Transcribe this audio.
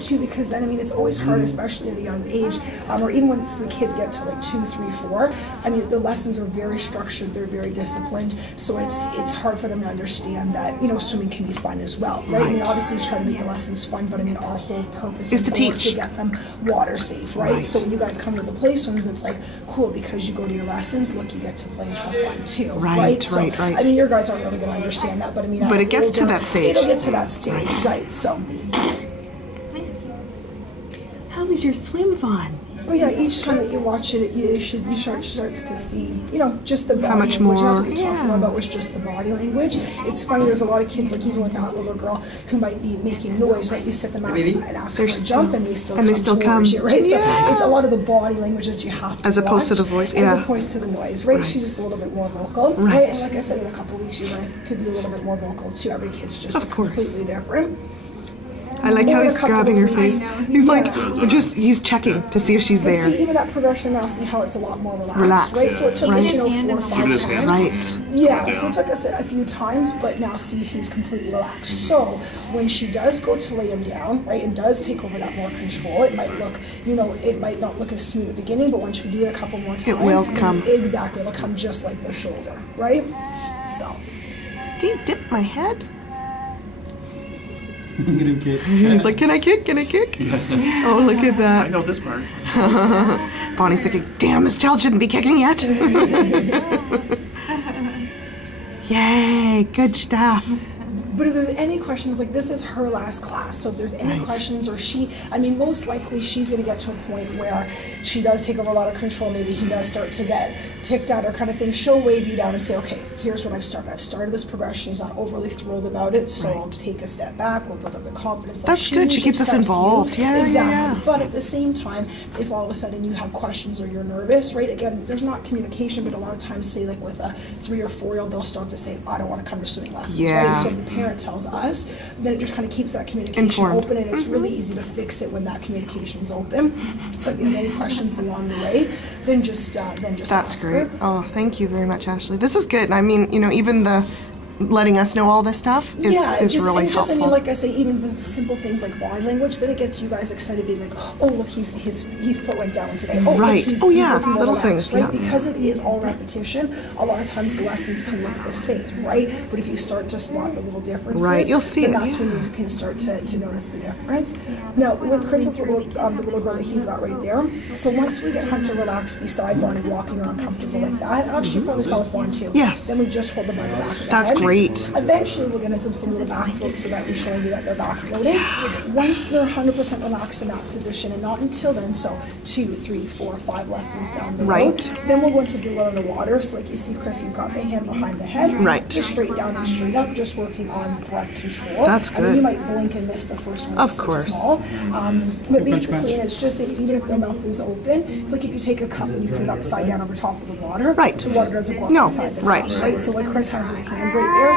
too, because then I mean it's always hard, especially at a young age, or even when the kids get to like 2, 3, 4. I mean the lessons are very structured, they're very disciplined, so it's hard for them to understand that, you know, swimming can be fun as well, right? I mean obviously you try to make the lessons fun, but I mean our whole purpose is to get them water safe, right? So when you guys come to the play swims, it's like cool because you go to your lessons, look, you get to play and have fun too, right? So, I mean your guys aren't really going to understand that, but I mean it gets to that stage. It'll get to that stage, right? So. How was your swim fun? Oh yeah, each time that you watch it, you starts to see, you know, just the body how much language. more. That's what we talked about was just the body language. It's funny, there's a lot of kids, like even with that little girl who might be making noise, right? You sit them out and ask her to jump, and they still come towards you, right? Yeah. So it's a lot of the body language that you have to as opposed to the voice, as opposed to the noise, right? She's just a little bit more vocal, right? And like I said, in a couple of weeks, you guys could be a little bit more vocal too. Every kid's just completely different. I like how he's grabbing her face. He's like, he's checking to see if she's there. See, even that progression now, see how it's a lot more relaxed. Right? So it took us, 4 or 5 times. Right. Yeah, so it took us a few times, but now see, he's completely relaxed. So when she does go to lay him down, right, and does take over that more control, it might look, you know, it might not look as smooth at the beginning, but once we do it a couple more times, it will come. Exactly, it'll come just like the shoulder, right? So. Do you dip my head? He's like, can I kick? Can I kick? Oh, look at that. I know this part. Bonnie's thinking, damn, this child shouldn't be kicking yet. Yay, good stuff. But if there's any questions, like this is her last class, so if there's any questions, or I mean most likely she's going to get to a point where she does take over a lot of control, maybe he does start to get ticked at her kind of thing, she'll wave you down and say, okay, here's what I've started this progression, he's not overly thrilled about it, so I'll take a step back, we'll build up the confidence. That's good, she keeps us involved. Yeah, exactly. But at the same time, if all of a sudden you have questions or you're nervous, right, again, there's not communication, but a lot of times, say like with a 3 or 4-year-old, they'll start to say, I don't want to come to swimming lessons, right? So the parent tells us, then it just kind of keeps that communication open, and it's really easy to fix it when that communication's open. So if you have any questions along the way, then just That's ask great. her. Oh, thank you very much, Ashley. This is good. I mean, you know, even the letting us know all this stuff is really helpful. I mean, like I say, even the simple things like body language, then it gets you guys excited, being like, oh look, his foot went down today. Oh, right. Look, he's little things, right? Because it is all repetition, a lot of times the lessons can look the same, right? But if you start to spot the little differences, you'll see it. That's when you can start to notice the difference. Now, with Chris's the little girl that he's got right there, so once we get Hunter relaxed beside Bonnie, walking around comfortable like that, actually probably saw with Bonnie too. Yes. Then we just hold them by the back of the head. That's great. Eventually we'll get into some little back floats so that we show you that they're back floating. Once they're 100% relaxed in that position, and not until then, so 2, 3, 4, 5 lessons down the road, then we'll go into the low in the water. So like you see Chris, he's got the hand behind the head, just straight down and straight up, just working on breath control. That's good. And you might blink and miss the first one. Of course. So small. But basically, it's just that even if their mouth is open, it's like if you take a cup and you put it upside down over top of the water, the water doesn't go up inside the cup, right? So like Chris has his hand right there.